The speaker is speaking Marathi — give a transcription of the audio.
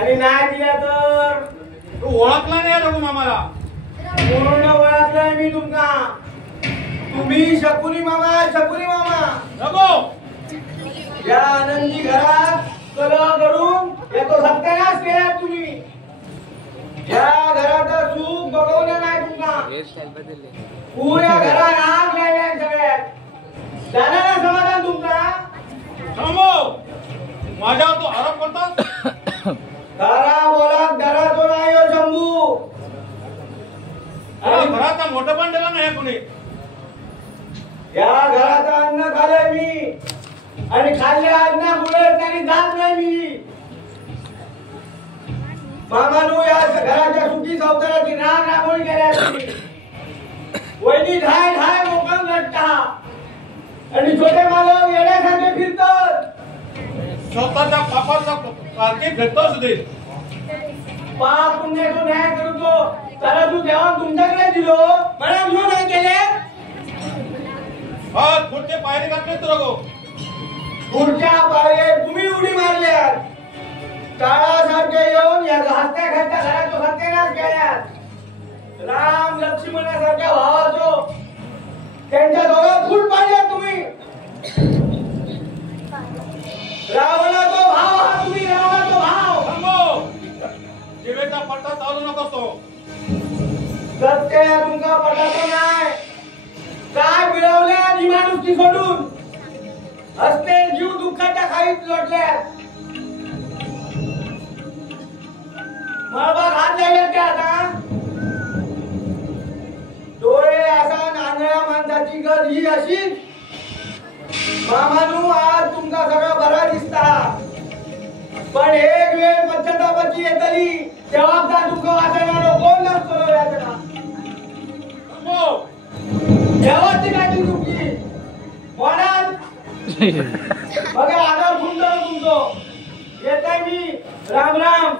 आणि नाही दिला तर तू ओळखला नाही रघु मामाला. पूर्ण ओळखलाय मी तुमका. तुम्ही शकुनी मामा रघु या आनंदी घरात कलह करून याचा सत्यानाश केला तुम्ही. या घराचं सुख बघवलं नाही तुमका. पुऱ्या घरात आग लागल्या सगळ्यात. झालं ना समाधान तुमका? थांबव. माझ्यावर तू आरोप करतोस. खरा बोला घरातो नाही हो शंभू. अरे घराचा मोठं पण दिला नाही कोणी. या घराचं अन्न खाल्लंय मी आणि खाल्ल्या अन्नामुळे त्यांनी जात नाही मी. मामानू या घराच्या सुखी संसाराची रांगोळी केल्या. वैदी ढाय मोकळून लटता आणि छोटे मालक येण्यासाठी फिरतात. स्वतःच्या पापाचा कारकी फिरतोस दे. पाप पुण्याचा न्याय करतो. त्याला तू जेवण तुमच्याकडे दिलो मला म्हणून नाही केले. हा पुढचे पायरी घातलेत रघु. पुढच्या पायरीत तुम्ही उडी मारल्यात. काळासारखे येऊन या हत्या घातल्या घराचा सत्यानाश केल्यात. राम लक्ष्मणासारख्या भावाचो त्यांच्या डोळ्यात फूट पाडल्यात तुम्ही. रावणाचा भाव हा तुम्ही. रावणाचा भाव. थांबव. जीवेचा पट्टा चालू नकोस तो. सत्य तुमचा पटाचा नाही. काय मिळवल्या इमानुष्की सोडून हसते जीव दुःखाच्या खाईत लोटल्यात. मळबाग हात लागल्या त्या आता. डोळे असा नांगळ्या माणसाची गत ही अशीच. मामानू आज तुमचा सगळा बरा दिसता. पण एक वेळ पश्चातापाची येतली जबाबदार तुमका वाचवणारा कोण नसतो याचा. देवाची काठी तुमची कोणात बघा आधार सुंदर तुमचं. येताय मी. राम राम.